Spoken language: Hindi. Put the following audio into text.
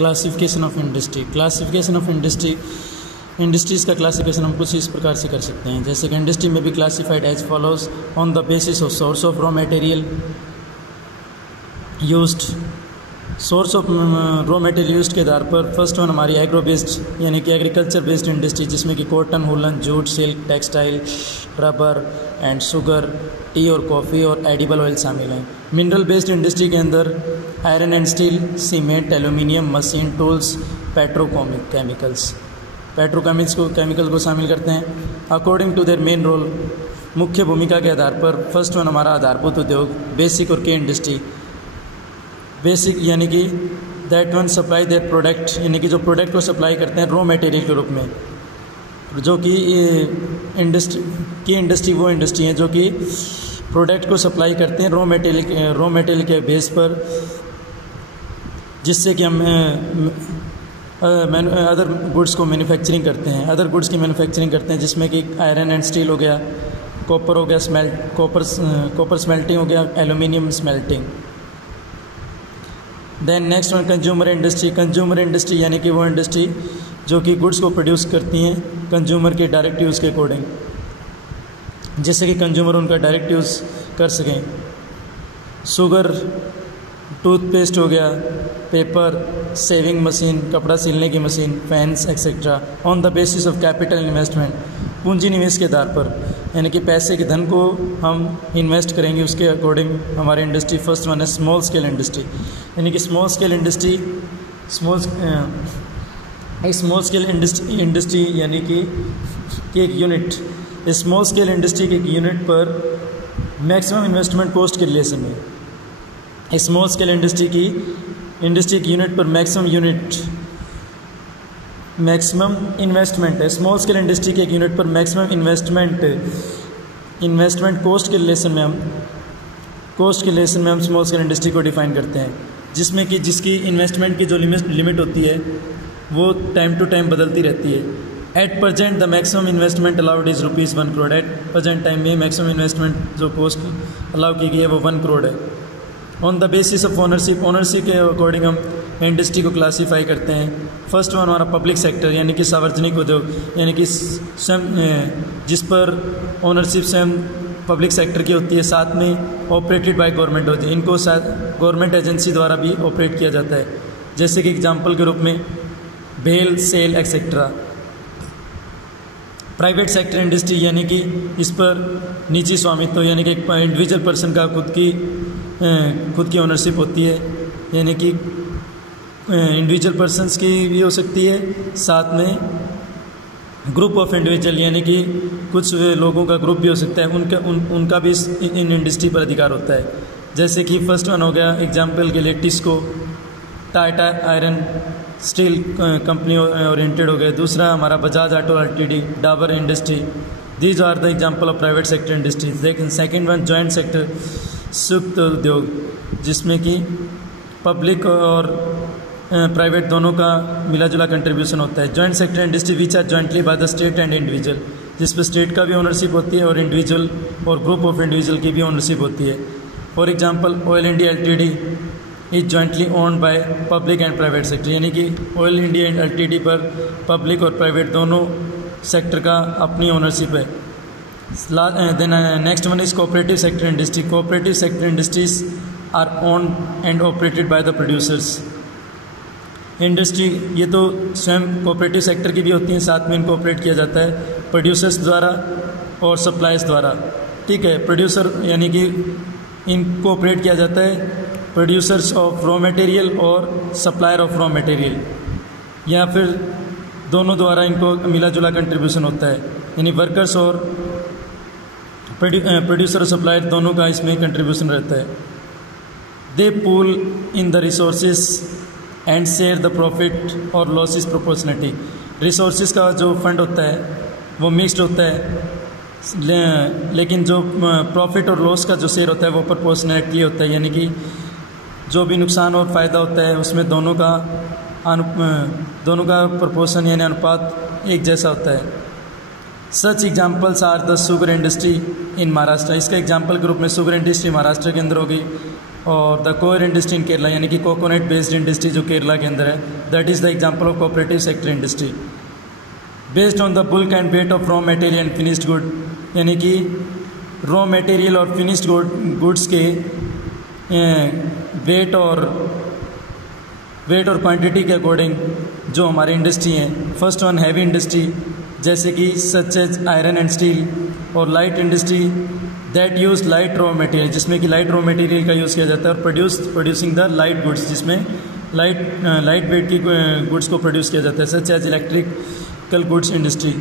Classification of industry. Classification of industries का क्लासिफिकेशन हम कुछ इस प्रकार से कर सकते हैं, जैसे कि इंडस्ट्री में भी classified as follows on the basis of source of raw material used. Source of raw material used के आधार पर फर्स्ट वन हमारी एग्रो बेस्ड यानी कि एग्रीकल्चर बेस्ड इंडस्ट्री, जिसमें कि cotton, woollen, jute, silk, textile, rubber and sugar, tea और कॉफ़ी और एडिबल ऑयल शामिल हैं। मिनरल बेस्ड इंडस्ट्री के अंदर iron and steel, cement, aluminium, machine tools, petrochemicals को शामिल करते हैं। According to their main role, मुख्य भूमिका के आधार पर फर्स्ट वन हमारा आधारभूत उद्योग, बेसिक और के इंडस्ट्री। बेसिक यानी कि that one supply their product, यानी कि जो प्रोडक्ट को सप्लाई करते हैं रॉ मटेरियल के रूप में, जो कि इंडस्ट्री वो इंडस्ट्री है जो कि प्रोडक्ट को सप्लाई करते हैं रॉ मटेरियल के बेस पर, जिससे कि हम अदर गुड्स को मैन्युफैक्चरिंग करते हैं। अदर गुड्स की मैन्युफैक्चरिंग करते हैं जिसमें कि आयरन एंड स्टील हो गया, कॉपर हो गया, कॉपर स्मेल्टिंग हो गया, aluminium smelting. Then next one consumer industry. Consumer industry यानी कि वो इंडस्ट्री जो कि गुड्स को प्रोड्यूस करती हैं कंज्यूमर के डायरेक्ट यूज़ के अकॉर्डिंग, जिससे कि कंज्यूमर उनका डायरेक्ट यूज़ कर सकें। शुगर, टूथपेस्ट हो गया, पेपर, सेविंग मशीन, कपड़ा सिलने की machine, fans etcetera, on the basis of capital investment, पूंजी निवेश के आधार पर, यानी कि पैसे के धन को हम इन्वेस्ट करेंगे उसके अकॉर्डिंग हमारी इंडस्ट्री। फर्स्ट वन है स्मॉल स्केल इंडस्ट्री, यानी कि स्मॉल स्केल इंडस्ट्री यानी कि एक यूनिट, स्मॉल स्केल इंडस्ट्री के एक यूनिट पर मैक्सिमम इन्वेस्टमेंट कॉस्ट के रिलेशन में। स्मॉल स्केल इंडस्ट्री की यूनिट पर मैक्सिमम इन्वेस्टमेंट है। स्मॉल स्केल इंडस्ट्री के एक यूनिट पर मैक्सिमम इन्वेस्टमेंट कॉस्ट के रिलेशन में हम स्मॉल स्केल इंडस्ट्री को डिफाइन करते हैं, जिसमें कि जिसकी इन्वेस्टमेंट की जो लिमिट होती है वो टाइम टू टाइम बदलती रहती है। At present the maximum investment allowed is ₹1 crore. At present time में मैक्सिमम इन्वेस्टमेंट जो कॉस्ट अलाउ की गई है वो 1 करोड़ है। On the basis of ownership के अकॉर्डिंग हम इंडस्ट्री को क्लासीफाई करते हैं। फर्स्ट वन हमारा पब्लिक सेक्टर यानी कि सार्वजनिक उद्योग, यानी कि स्वयं जिस पर ओनरशिप स्वयं पब्लिक सेक्टर की होती है, साथ में ऑपरेटेड बाय गवर्नमेंट होती है। इनको गवर्नमेंट एजेंसी द्वारा भी ऑपरेट किया जाता है, जैसे कि एग्जाम्पल के रूप में भेल, SAIL etcetera. Private sector industry यानी कि इस पर निजी स्वामित्व यानी कि एक इंडिविजुअल पर्सन का खुद की ओनरशिप होती है, यानी कि इंडिविजुअल पर्सन्स की भी हो सकती है, साथ में ग्रुप ऑफ इंडिविजुअल यानी कि कुछ लोगों का ग्रुप भी हो सकता है, उनका भी इन इंडस्ट्री पर अधिकार होता है। जैसे कि फर्स्ट वन हो गया एग्जाम्पल के लिए TISCO, Tata iron steel company oriented हो गया। दूसरा हमारा Bajaj auto LTD, Dabur industry. These are the example of private sector industries. लेकिन सेकेंड वन जॉइंट सेक्टर संयुक्त उद्योग, जिसमें कि पब्लिक और प्राइवेट दोनों का मिला जुला कंट्रीब्यूशन होता है। Joint sector industry which are jointly by the state and individual, जिस पर स्टेट का भी ओनरशिप होती है और इंडिविजुअल और ग्रुप ऑफ इंडिविजुअल की भी ओनरशिप होती है। For example oil India LTD is jointly owned by public and private sector, यानी कि ऑयल इंडिया एलटीडी पर पब्लिक और प्राइवेट दोनों सेक्टर का अपनी ओनरशिप है। Then next one is cooperative sector industry. Cooperative sector industries are owned and operated by the producers. Industry ये तो स्वयं कोऑपरेटिव सेक्टर की भी होती हैं, साथ में इनको ऑपरेट किया जाता है प्रोड्यूसर्स द्वारा और सप्लायर्स द्वारा। ठीक है, प्रोड्यूसर यानी कि इनको ऑपरेट किया जाता है प्रोड्यूसर्स ऑफ रॉ मटेरियल और सप्लायर ऑफ रॉ मटेरियल, या फिर दोनों द्वारा इनको मिला जुला कंट्रीब्यूशन होता है, यानी वर्कर्स और प्रोड्यूसर और सप्लायर दोनों का इसमें कंट्रीब्यूशन रहता है। They pool in the resources and share the profit और लॉसेस प्रोपोर्शनली। रिसोर्सेज का जो फंड होता है वो मिक्स्ड होता है, लेकिन जो प्रॉफिट और लॉस का जो शेयर होता है वो प्रोपोर्शनली होता है, यानी कि जो भी नुकसान और फ़ायदा होता है उसमें दोनों का प्रोपोर्शन यानी अनुपात एक जैसा होता है। Such examples are the sugar industry in Maharashtra. इसका एग्जाम्पल के रूप में शुगर इंडस्ट्री महाराष्ट्र के अंदर होगी, और the coir industry in Kerala यानी कि कोकोनट बेस्ड इंडस्ट्री जो केरला के अंदर है, that is the example of cooperative sector industry. Based on the bulk and weight of raw material and finished good, यानी कि रॉ मटेरियल और फिनिश्ड गुड्स के वेट और क्वांटिटी के अकॉर्डिंग जो हमारी इंडस्ट्री हैं। फर्स्ट वन हैवी इंडस्ट्री जैसे कि such as iron and steel, और light industry that use light raw material, जिसमें कि लाइट रॉ मटेरियल का यूज़ किया जाता है, और प्रोड्यूसिंग द लाइट गुड्स, जिसमें लाइट वेट की गुड्स को प्रोड्यूस किया जाता है, such as electrical goods industry.